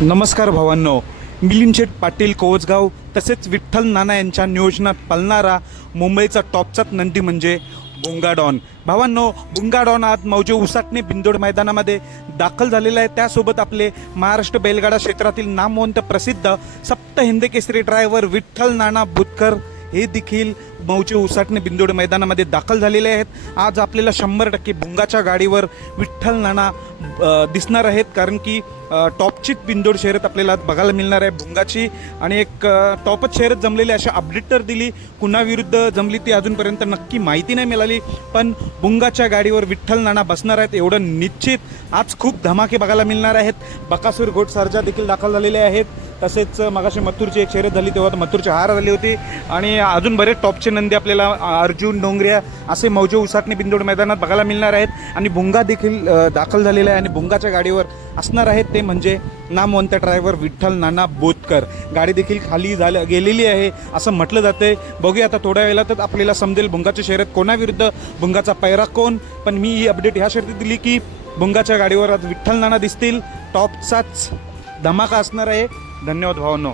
नमस्कार भावांनो मिलिंदशेठ पाटील कोवचगाव तसेच विठ्ठल नाना यांच्या नियोजनात पालणारा मुंबईचा टॉपचाच नंदी म्हणजे बुंगाडॉन. भावांनो बुंगाडॉन आज मौजे उसाटणे बिंदोड मैदानामध्ये दाखल झालेला आहे. त्यासोबत आपले महाराष्ट्र बैलगाडा क्षेत्रातील नामवंत प्रसिद्ध सप्त हिंद केसरी ड्रायव्हर विठ्ठल नाना बुतकर हे देखील मौजे उसाटणे बिंदोडे मैदानामध्ये दाखल झालेले आहेत. आज आपल्याला शंभर टक्के भुंगाच्या गाडीवर विठ्ठल नाना दिसणार आहेत. कारण की टॉपचीच बिंदोड शहरात आपल्याला आज बघायला मिळणार आहे. भुंगाची आणि एक टॉपच शहरात जमलेली अशा अपडेट तर दिली. कुणाविरुद्ध जमली ती अजूनपर्यंत नक्की माहिती नाही मिळाली. पण भुंगाच्या गाडीवर विठ्ठल नाना बसणार आहेत एवढं निश्चित आज खूप धमाके बघायला मिळणार आहेत. बकासूर घोट सरजा देखील दाखल झालेले आहेत. तसेच मगाशी मथुरची एक शर्यत झाली तेव्हा मथुरची हार झाली होती. आणि अजून बरेच टॉपचे नंदी आपल्याला अर्जुन डोंगऱ्या असे मौजे उसाटणे बिंदोड मैदानात बघायला मिळणार आहेत. आणि भुंगा देखील दाखल झालेला आहे. आणि भुंगाच्या गाडीवर असणार आहेत ते म्हणजे नामवंत ड्रायव्हर विठ्ठल नाना बोतकर. गाडी देखील खाली झाल्या गेलेली आहे असं म्हटलं जाते बघूया आता थोड्या वेळातच आपल्याला समजेल भुंगाची शर्यत कोणाविरुद्ध भुंगाचा पैरा कोण? पण मी ही अपडेट ह्या शर्यतीत दिली की भुंगाच्या गाडीवर आज विठ्ठल नाना दिसतील. टॉपचाच धमाका असणार आहे. धन्यवाद भावांनो.